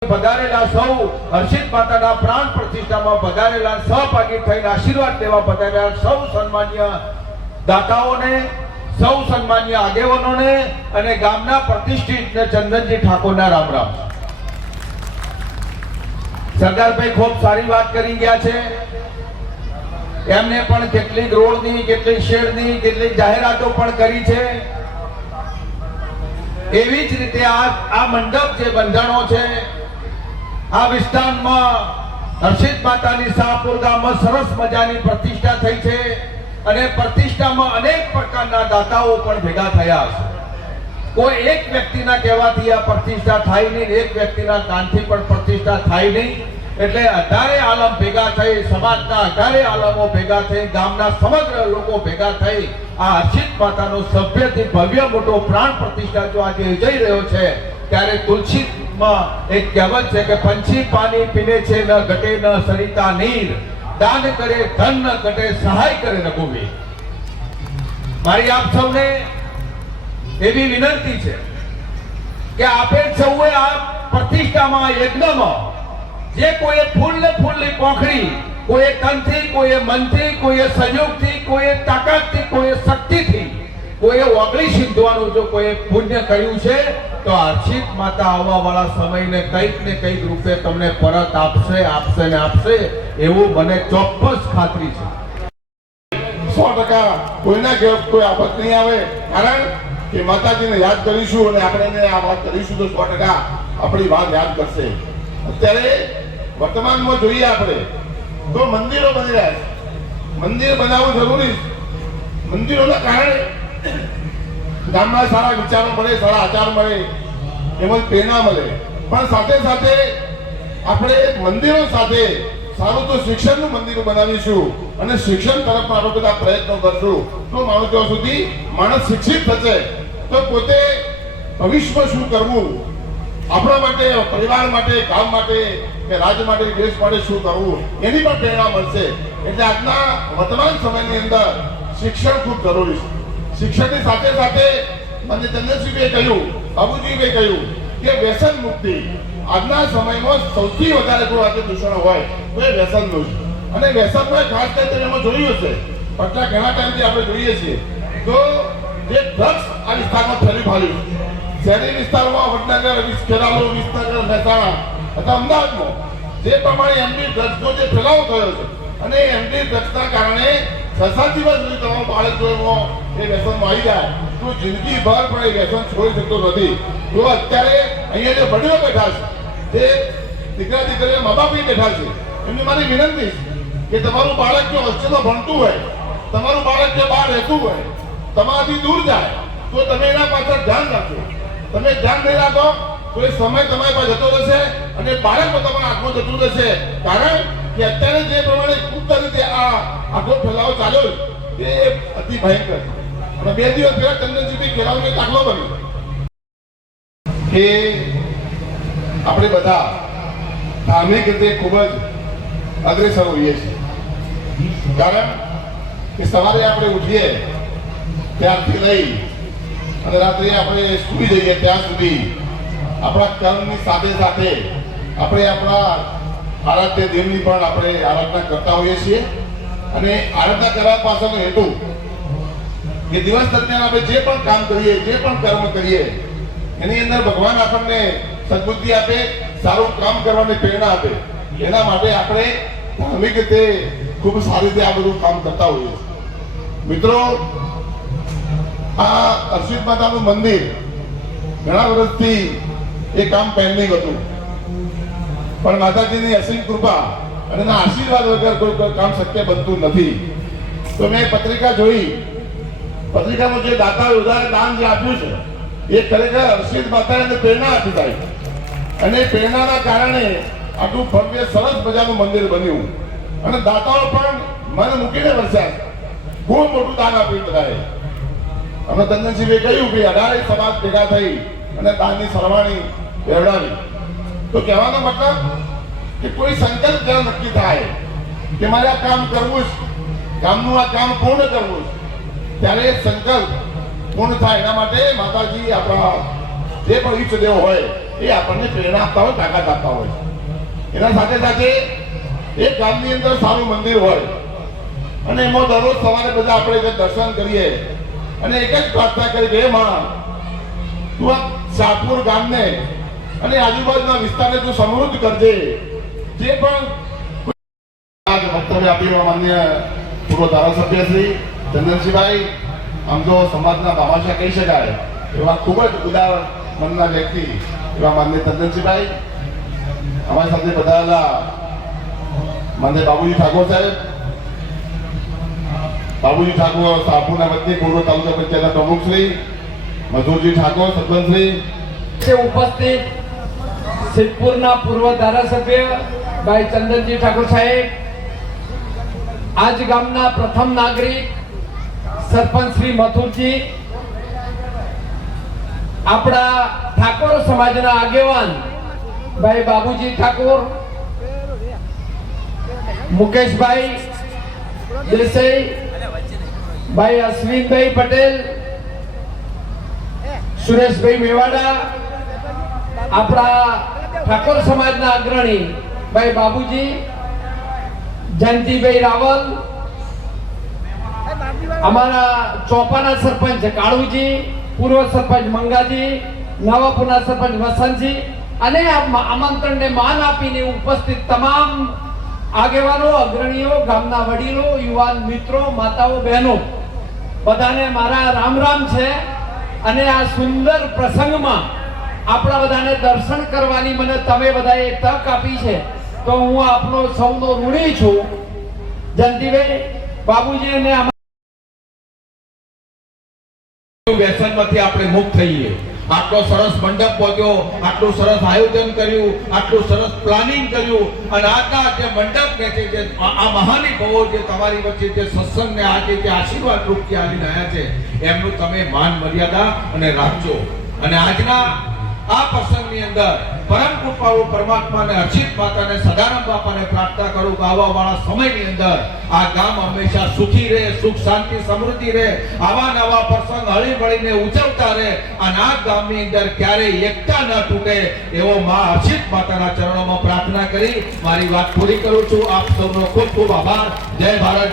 પધારેલા સૌ હર્ષિત માતાના પ્રાણ પ્રતિષ્ઠામાં પધારેલા સહભાગી થઈને આશીર્વાદ લેવા પધારેલા સૌ સન્માનીય દાતાઓને, સૌ સન્માનીય આગેવાનોને અને ગામના પ્રતિષ્ઠિત ચંદનજી ઠાકોરના રામ રામ। સરદારભાઈ ખૂબ સારી વાત કરી ગયા છે। એમને પણ કેટલીક રોડની, કેટલીક શેડની, કેટલીક જાહેરાતો પણ કરી છે। એવી જ રીતે આ મંડપ જે બંધાણો છે, આ વિસ્તારમાં હર્ષિત માતાની શાહપુર ગામમાં સરસ મજાની પ્રતિષ્ઠા થઈ છે અને પ્રતિષ્ઠામાં અનેક પ્રકારના દાતાઓ પણ ભેગા થયા છે। કોઈ એક વ્યક્તિના કહેવાથી આ પ્રતિષ્ઠા થાય નહીં, એક વ્યક્તિના દાનથી પણ પ્રતિષ્ઠા થાય નહીં। એટલે 18 આલમ ભેગા થઈ, સમાજના 18 આલમો ભેગા થઈ, ગામના સમગ્ર લોકો ભેગા થઈ આ હર્ષિત માતાનો સભ્યથી ભવ્ય મોટો પ્રાણ પ્રતિષ્ઠા જો આજે જઈ રહ્યો છે, ત્યારે તુલસીમાં એક કહેવત છે કે પંછી પાણી પીને છે, ન ઘટે ન સરિતા નીર, દાન કરે ધન ન ઘટે, સહાય કરે રઘુવીર। મારી આપ સૌને એવી વિનંતી છે કે આપે સૌએ આ પ્રતિષ્ઠામાં, યજ્ઞમાં જે કોઈએ ફૂલની પોખડી, કોઈએ તનથી, કોઈએ મનથી, કોઈએ સંયોગથી, કોઈએ તાકાતથી, કોઈએ શક્તિથી, કોઈએ ઓગળી સિંધવાનું જો કોઈ પુણ્ય કર્યું છે, તો હર્ષિત માતા આવવા વાળા સમયને કંઈક ને કંઈક રૂપે તમને પરત આપશે ને આપશે, એવું મને ચોક્કસ ખાતરી છે। 100% કોઈના ઘેર કોઈ આફત નહીં આવે, કારણ કે માતાજીને યાદ કરીશું અને આપણે એને આ વાત કરીશું તો 100% આપણી વાત યાદ કરશે। અત્યારે વર્તમાનમાં જોઈએ આપણે તો મંદિરો બની રહ્યા છે। મંદિર બનાવવું જરૂરી છે। મંદિરોના કારણે ગામમાં સારા વિચારો મળે, સારા આચાર મળે, એમાં પ્રેરણા મળે, પણ સાથે સાથે આપણે મંદિરો સાથે સારું તો શિક્ષણનું મંદિર બનાવીશું અને શિક્ષણ તરફ આપણે બધા પ્રયત્નો કરશું તો માનો ત્યાં સુધી માણસ શિક્ષિત થશે તો પોતે ભવિષ્યમાં શું કરવું, આપણા માટે, પરિવાર માટે, ગામ માટે કે રાજ્ય માટે, દેશ માટે શું કરવું, એની પણ પ્રેરણા મળશે। એટલે આજના વર્તમાન સમયની અંદર શિક્ષણ ખૂબ જરૂરી છે। શિક્ષણની સાથે સાથે મને ચંદ્રસિંહભાઈએ કહ્યું, બાબુજીભાઈએ કહ્યું કે વ્યસન મુક્તિ આજના સમયમાં સૌથી વધારે કોઈ આજે દૂષણ હોય તો એ વ્યસનનું છે। અને વ્યસનમાં ખાસ કરીને એમાં જોયું હશે, પટલા ઘણા ટાઈમથી આપણે જોઈએ છીએ તો જે ડ્રગ્સ આ વિસ્તારમાં ફેરી ફાલ્યું, શહેરી વિસ્તારમાં વડનગર, ખેરાલુ, વિસનગર, મહેસાણા અથવા અમદાવાદમાં જે પ્રમાણે એમડી ડ્રગ્સનો જે ફેલાવો થયો છે અને એમડી ડ્રગ્સના કારણે 6-7 દિવસ સુધી તમારો બાળક જો એમાં એ વ્યસનમાં આવી જાય તો જિંદગીભર પણ એ વ્યસન છોડી શકતો નથી। તો અત્યારે અહીંયા જે વડીલો બેઠા છે, જે દીકરા દીકરીઓ મા બાપ બેઠા છે, એમની મારી વિનંતી છે કે તમારું બાળક જો હોસ્ટેલમાં ભણતું હોય, તમારું બાળક જો બહાર રહેતું હોય, તમારાથી દૂર જાય તો તમે એના પાછળ ધ્યાન રાખો। તમે ધ્યાન નહીં રાખો તો એ સમય તમારી પાસે જતો રહેશે અને બાળક તમારા હાથમાં જતું રહેશે। કારણ કે અત્યારે જે પ્રમાણે ગુપ્ત રીતે આ આખો ફેલાવો ચાલ્યો એ અતિ ભયંકર છે। અને 2 દિવસ પહેલા ચંદનસિંહભાઈ ખેરાલનો એક દાખલો બન્યો કે આપણે બધા ધાર્મિક રીતે ખૂબ જ અગ્રેસર હોઈએ છીએ। કારણ કે સવારે આપણે ઉઠીએ ત્યારથી લઈ અને રાત્રે આપણે સૂઈ જઈએ ત્યાં સુધી આપણા કર્મની સાથે સાથે આપણે આપણા આરાધ્ય દેવની પણ આપણે આરાધના કરતા હોઈએ છીએ। અને આરાધના કરવા પાછળનો હેતુ કે દિવસ દરમિયાન આપણે જે પણ કામ કરીએ, જે પણ કર્મ કરીએ, એની અંદર ભગવાન આપણને સદબુદ્ધિ આપે, સારું કામ કરવાની પ્રેરણા આપે। એના માટે આપણે ધાર્મિક રીતે ખૂબ સારી રીતે આ બધું કામ કરતા હોઈએ છીએ। મિત્રો, આ હર્ષિત માતાનું મંદિર ઘણા વર્ષથી એ કામ પેન્ડિંગ હતું, પણ માતાજીની અસીમ કૃપા અને એના આશીર્વાદ વગર કોઈ કામ શક્ય બનતું નથી। તો મેં પત્રિકા જોઈ, પત્રિકામાં જે દાતાએ ઉદાર દાન જે આપ્યું છે એ ખરેખર હર્ષિત માતાને પ્રેરણા આપી થાય અને પ્રેરણાના કારણે આટલું ભવ્ય સરસ મજાનું મંદિર બન્યું અને દાતાઓ પણ મન મૂકીને વરસ્યા, ખૂબ મોટું દાન આપ્યું બધાએ। અમે ચંદનસિંહભાઈએ કહ્યું કે 18 સમાજ ભેગા થઈ અને દાનની સરવાણી બેવડાવી। તો કહેવાનો મતલબ કે કોઈ સંકલ્પ જ્યારે નક્કી થાય કે મારે આ કામ કરવું છે, ગામનું આ કામ પૂર્ણ કરવું છે, ત્યારે સંકલ્પ પૂર્ણ થાય એના માટે માતાજી આપણા જે પણ ઈષ્ટદેવ હોય એ આપણને પ્રેરણા આપતા હોય, તાકાત આપતા હોય. એના સાથે સાથે એક ગામની અંદર સારું મંદિર હોય અને એમાં દરરોજ સવારે બધા આપણે જે દર્શન કરીએ અને એક જ પ્રાર્થના કરી કે હે માં, તું આ શાહપુર ગામને અને આજુબાજુના વિસ્તારને તું સમૃદ્ધ કરજે. જે પણ આજ વક્તવ્ય આપ્યું માન્ય પૂર્વ ધારાસભ્ય શ્રી ચંદનસિંહભાઈ, આમ તો સમાજના ભામાશા કહી શકાય એવા ખૂબ જ ઉદાર મનના વ્યક્તિ એવા માન્ય ચંદનસિંહભાઈ, અમારી સાથે બધાયેલા માન્ય બાબુજી ઠાકોર સાહેબ, બાબુજી ઠાકોર શાહપુરના વતી પૂર્વ તાલુકા પંચાયતના પ્રમુખ શ્રી મધુરજી ઠાકોર સરપંચશ્રી, ઉપસ્થિત સિદ્ધપુરના પૂર્વ ધારાસભ્ય ભાઈ ચંદનજી ઠાકોર સાહેબ, આજ ગામના પ્રથમ નાગરિક સરપંચ શ્રી મથુરજી, આપણા ઠાકોર સમાજના આગેવાન ભાઈ બાબુજી ઠાકોર, મુકેશભાઈ દેસાઈ, ભાઈ અશ્વિનભાઈ પટેલ, સુરેશભાઈ મેવાડા, આપણા ઠાકોર સમાજના અગ્રણી ભાઈ બાબુજી, જયંતિભાઈ રાવલ, અમારા ચોપાના સરપંચ કાળુજી, પૂર્વ સરપંચ મંગાજી, નવાપુરના સરપંચ વસંતજી અને આમંત્રણને માન આપીને ઉપસ્થિત તમામ આગેવાનો, અગ્રણીઓ, ગામના વડીલો, યુવાન મિત્રો, માતાઓ, બહેનો, બધાને મારા રામ રામ છે. અને આ સુંદર પ્રસંગમાં આપણા બધાને દર્શન કરવાની મને તમે બધાએ તક આપી છે, તો હું આપનો સૌનો ઋણી છું. જયંતિભાઈ, બાબુજી અને વ્યસનમાંથી આપણે મુક્ત થઈએ. આટલો સરસ મંડપ પહોંચ્યો, આટલું સરસ આયોજન કર્યું, આટલું સરસ પ્લાનિંગ કર્યું અને આજના જે મંડપ ને છે, જે આ મહાનુભાવો જે તમારી વચ્ચે જે સત્સંગને આજે જે આશીર્વાદ રૂપથી આવી રહ્યા છે, એમનું તમે માન મર્યાદા અને રાખજો. અને આજના આ પ્રસંગની અંદર પરમ કૃપાળુ પરમાત્માને, અર્ચિત માતાને, સદાનંદ બાપાને પ્રાર્થના કરું કે આવા વાળા સમયની અંદર આ ગામ હંમેશા સુખી રહે, સુખ શાંતિ સમૃદ્ધિ રહે, આવા નવા પ્રસંગ હળી મળીને ઉજવતા રહે અને આ ગામની અંદર ક્યારેય એકતા ન તૂટે એવો માં અર્ચિત માતાના ચરણોમાં પ્રાર્થના કરી મારી વાત પૂરી કરું છું. આપ સૌનો ખૂબ ખૂબ આભાર. જય ભારત.